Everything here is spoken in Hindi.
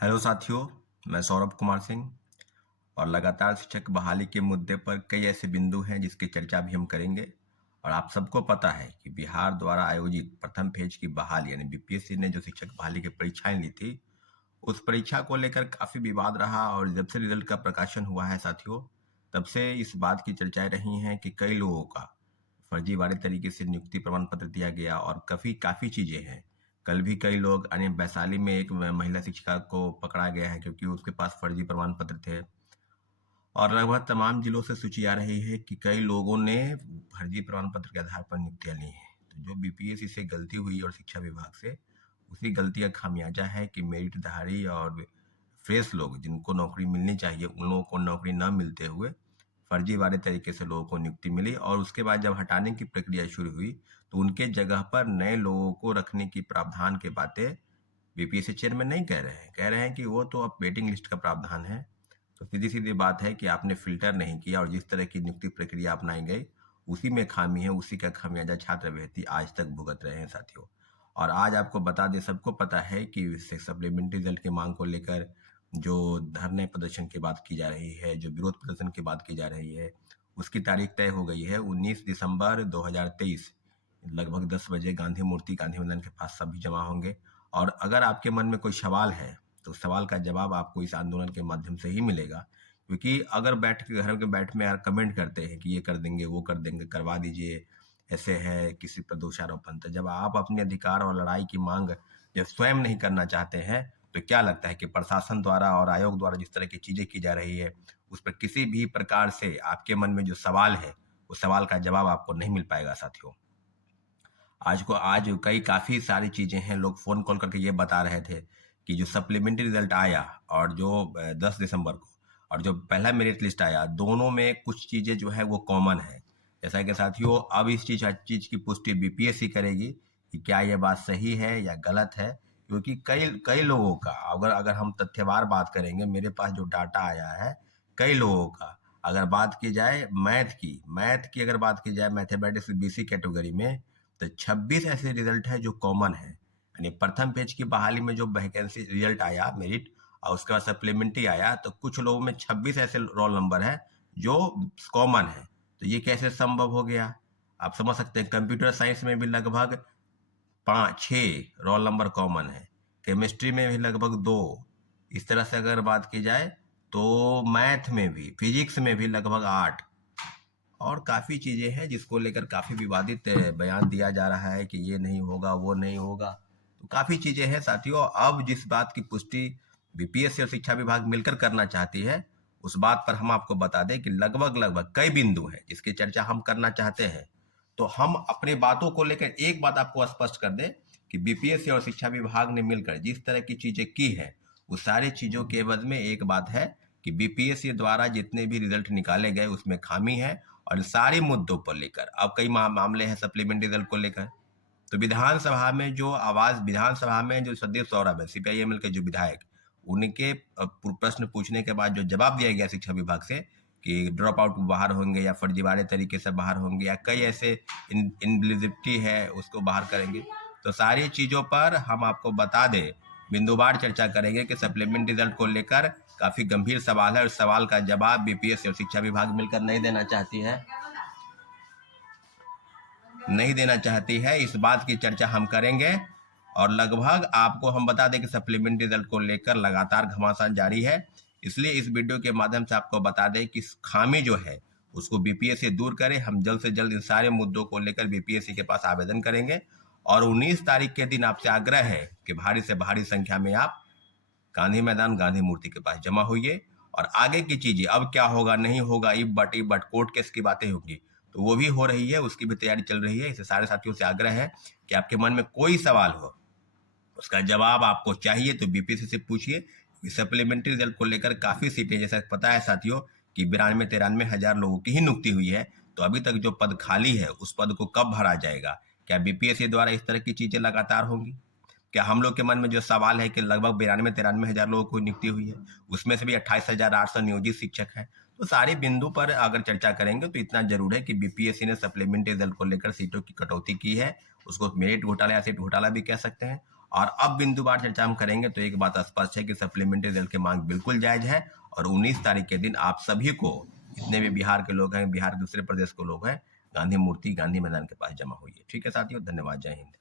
हेलो साथियों, मैं सौरभ कुमार सिंह और लगातार शिक्षक बहाली के मुद्दे पर कई ऐसे बिंदु हैं जिसकी चर्चा भी हम करेंगे। और आप सबको पता है कि बिहार द्वारा आयोजित प्रथम फेज की बहाली यानी बीपीएससी ने जो शिक्षक बहाली की परीक्षाएं ली थी, उस परीक्षा को लेकर काफ़ी विवाद रहा। और जब से रिजल्ट का प्रकाशन हुआ है साथियों, तब से इस बात की चर्चाएं रही हैं कि कई लोगों का फर्जीवाड़े तरीके से नियुक्ति प्रमाण पत्र दिया गया और काफ़ी काफ़ी चीज़ें हैं। कल भी कई लोग यानी वैशाली में एक महिला शिक्षिका को पकड़ा गया है क्योंकि उसके पास फर्जी प्रमाण पत्र थे। और लगभग तमाम जिलों से सूची आ रही है कि कई लोगों ने फर्जी प्रमाण पत्र के आधार पर नियुक्तियां ली हैं। तो जो बीपीएससी से गलती हुई और शिक्षा विभाग से, उसी गलती का खामियाजा है कि मेरिटधारी और फ्रेश लोग जिनको नौकरी मिलनी चाहिए, उन लोगों को नौकरी न मिलते हुए फर्जीवाड़े तरीके से लोगों को नियुक्ति मिली। और उसके बाद जब हटाने की प्रक्रिया शुरू हुई, तो उनके जगह पर नए लोगों को रखने की प्रावधान की बातें बीपीएससी चेयरमैन नहीं कह रहे हैं। कह रहे हैं कि वो तो अब वेटिंग लिस्ट का प्रावधान है। तो सीधी-सीधी बात है कि आपने फ़िल्टर नहीं किया और जिस तरह की नियुक्ति प्रक्रिया अपनाई गई, उसी में खामी है, उसी का खामियाजा छात्रवृत्ति आज तक भुगत रहे हैं साथियों। और आज आपको बता दें, सबको पता है कि इससे सप्लीमेंट्री रिजल्ट की माँग को लेकर जो धरने प्रदर्शन की बात की जा रही है, जो विरोध प्रदर्शन की बात की जा रही है, उसकी तारीख तय हो गई है 19 दिसंबर 2023। लगभग 10 बजे गांधी मूर्ति, गांधी मैदान के पास सभी जमा होंगे। और अगर आपके मन में कोई सवाल है, तो सवाल का जवाब आपको इस आंदोलन के माध्यम से ही मिलेगा। क्योंकि अगर बैठ के घर के बैठ में यार कमेंट करते हैं कि ये कर देंगे, वो कर देंगे, करवा दीजिए, ऐसे है, किसी पर दोषारोपण, तो जब आप अपने अधिकार और लड़ाई की मांग जब स्वयं नहीं करना चाहते हैं, तो क्या लगता है कि प्रशासन द्वारा और आयोग द्वारा जिस तरह की चीजें की जा रही है, उस पर किसी भी प्रकार से आपके मन में जो सवाल है, उस सवाल का जवाब आपको नहीं मिल पाएगा साथियों। आज कई काफ़ी सारी चीज़ें हैं। लोग फ़ोन कॉल करके ये बता रहे थे कि जो सप्लीमेंट्री रिजल्ट आया और जो 10 दिसंबर को और जो पहला मेरिट लिस्ट आया, दोनों में कुछ चीज़ें जो है वो कॉमन है। जैसा कि साथियों, अब इस चीज़ की पुष्टि बीपीएससी करेगी कि क्या ये बात सही है या गलत है। क्योंकि कई कई लोगों का, अगर अगर हम तथ्यवार बात करेंगे, मेरे पास जो डाटा आया है, कई लोगों का, अगर बात की जाए मैथ की अगर बात की जाए, मैथमेटिक्स बीसी कैटेगरी में, तो 26 ऐसे रिजल्ट है जो कॉमन है। यानी प्रथम पेज की बहाली में जो वैकेंसी रिजल्ट आया मेरिट और उसके बाद सप्लीमेंट्री आया, तो कुछ लोगों में 26 ऐसे रोल नंबर है जो कॉमन है। तो ये कैसे संभव हो गया, आप समझ सकते हैं। कंप्यूटर साइंस में भी लगभग 5-6 रोल नंबर कॉमन है, केमिस्ट्री में भी लगभग 2। इस तरह से अगर बात की जाए तो मैथ में भी, फिजिक्स में भी लगभग 8। और काफ़ी चीज़ें हैं जिसको लेकर काफ़ी विवादित बयान दिया जा रहा है कि ये नहीं होगा, वो नहीं होगा। तो काफ़ी चीज़ें हैं साथियों। अब जिस बात की पुष्टि बीपीएससी और शिक्षा विभाग मिलकर करना चाहती है, उस बात पर हम आपको बता दें कि लगभग लगभग कई बिंदु हैं जिसकी चर्चा हम करना चाहते हैं। तो हम अपनी बातों को लेकर एक बात आपको स्पष्ट कर दें कि बीपीएससी और शिक्षा विभाग ने मिलकर जिस तरह की चीज़ें की है, उस सारी चीज़ों के एवज में एक बात है कि बीपीएससी द्वारा जितने भी रिजल्ट निकाले गए उसमें खामी है। और सारे मुद्दों पर लेकर अब कई मामले हैं सप्लीमेंट्री दल को लेकर। तो विधानसभा में जो सदैव सौरभ है, सीपीआईएमएल के जो विधायक, उनके प्रश्न पूछने के बाद जो जवाब दिया गया शिक्षा विभाग से कि ड्रॉप आउट बाहर होंगे या फर्जीवाड़े तरीके से बाहर होंगे या कई ऐसे इनएलिजिबिलिटी है उसको बाहर करेंगे। तो सारी चीज़ों पर हम आपको बता दें, बिंदुवार चर्चा करेंगे कि सप्लीमेंट्री रिजल्ट को लेकर काफ़ी गंभीर सवाल है और सवाल का जवाब बीपीएससी और शिक्षा विभाग मिलकर नहीं देना चाहती है। इस बात की चर्चा हम करेंगे। और लगभग आपको हम बता दें कि सप्लीमेंट्री रिजल्ट को लेकर लगातार घमासान जारी है। इसलिए इस वीडियो के माध्यम से आपको बता दें कि खामी जो है उसको बीपीएससी दूर करे। हम जल्द से जल्द इन सारे मुद्दों को लेकर बीपीएससी के पास आवेदन करेंगे। और 19 तारीख के दिन आपसे आग्रह है कि भारी से भारी संख्या में आप गांधी मैदान, गांधी मूर्ति के पास जमा हुई। और आगे की चीजें अब क्या होगा नहीं होगा, इफ बट कोर्ट केस की बातें होंगी, तो वो भी हो रही है, उसकी भी तैयारी चल रही है। इसे सारे साथियों से आग्रह है कि आपके मन में कोई सवाल हो, उसका जवाब आपको चाहिए तो बीपीएससी से पूछिए। सप्लीमेंट्री रिजल्ट को लेकर काफी सीटें, जैसा पता है साथियों कि 92-93 हजार लोगों की ही नियुक्ति हुई है। तो अभी तक जो पद खाली है उस पद को कब भरा जाएगा? क्या बीपीएससी द्वारा इस तरह की चीजें लगातार होंगी? क्या हम लोग के मन में जो सवाल है कि लगभग 92-93 हजार लोगों को नियुक्ति हुई है, उसमें से भी 28,800 नियोजित शिक्षक हैं। तो सारे बिंदु पर अगर चर्चा करेंगे तो इतना जरूर है कि बीपीएससी ने सप्लीमेंट्री रिजल्ट को लेकर सीटों की कटौती की है। उसको मेरिट घोटाला या सीट घोटाला भी कह सकते हैं। और अब बिंदुवार चर्चा हम करेंगे तो एक बात स्पष्ट है कि सप्लीमेंट्री रिजल्ट की मांग बिल्कुल जायज है और 19 तारीख के दिन आप सभी को, जितने भी बिहार के लोग हैं, बिहार के दूसरे प्रदेश के लोग हैं, गांधी मूर्ति, गांधी मैदान के पास जमा हुई है। ठीक है साथियों, धन्यवाद, जय हिंद।